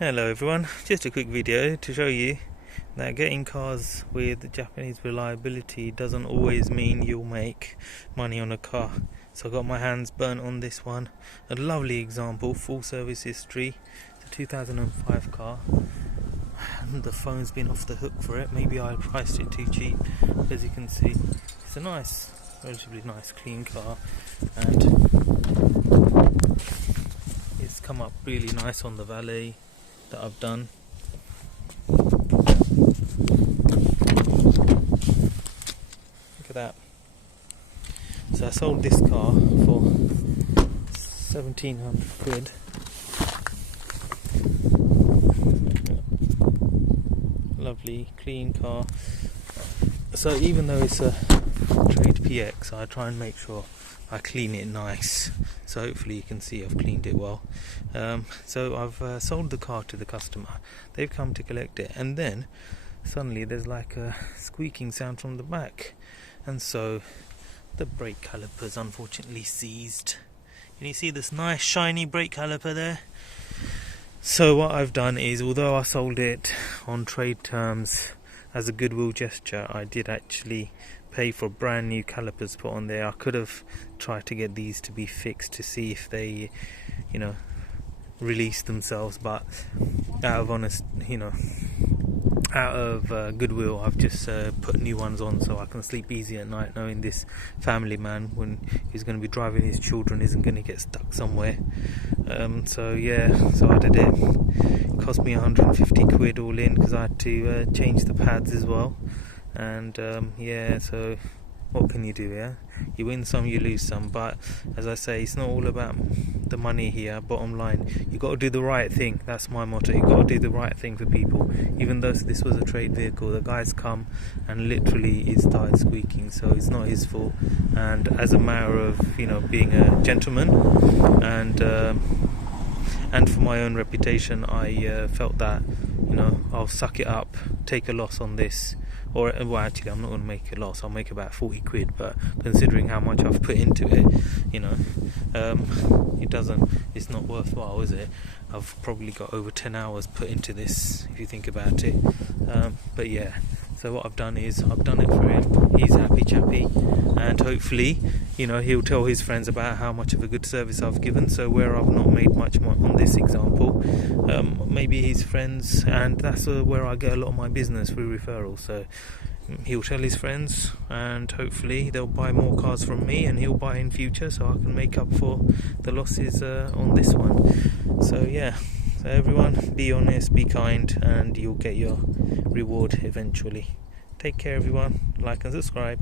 Hello everyone, just a quick video to show you that getting cars with Japanese reliability doesn't always mean you'll make money on a car. So I got my hands burnt on this one. A lovely example, full service history. It's a 2005 car. The phone's been off the hook for it. Maybe I priced it too cheap. As you can see, it's a nice, relatively nice clean car, and it's come up really nice on the valet that I've done. Look at that. So I sold this car for 1,700 quid. Lovely clean car. So even though it's a trade PX, I try and make sure I clean it nice. So hopefully you can see I've cleaned it well. So I've sold the car to the customer. They've come to collect it, and then suddenly there's like a squeaking sound from the back, and so the brake caliper's unfortunately seized. Can you see this nice shiny brake caliper there? So what I've done is, although I sold it on trade terms as a goodwill gesture, I did actually pay for brand new calipers put on there. I could have tried to get these to be fixed to see if they, release themselves, but out of goodwill, I've just put new ones on so I can sleep easy at night, knowing this family man, when he's going to be driving his children, isn't going to get stuck somewhere. So I did it. It cost me 150 quid all in, because I had to change the pads as well. And so what can you do? You win some, you lose some, but as I say, it's not all about the money here. Bottom line, you got to do the right thing. That's my motto. You got to do the right thing for people. Even though this was a trade vehicle, the guy's come and literally it started squeaking, so it's not his fault. And as a matter of being a gentleman and for my own reputation, I felt that I'll suck it up, take a loss on this. Or, well, actually, I'm not going to make a loss. I'll make about 40 quid, but considering how much I've put into it, it's not worthwhile, is it? I've probably got over 10 hours put into this, if you think about it. But yeah, so what I've done is I've done it for him. He's happy chappy, and hopefully, he'll tell his friends about how much of a good service I've given. So where I've not made much on this example, maybe his friends, and that's where I get a lot of my business, through referrals. So he'll tell his friends, and hopefully they'll buy more cars from me, and he'll buy in future, so I can make up for the losses on this one. So everyone, be honest, be kind, and you'll get your reward eventually. Take care everyone, like and subscribe.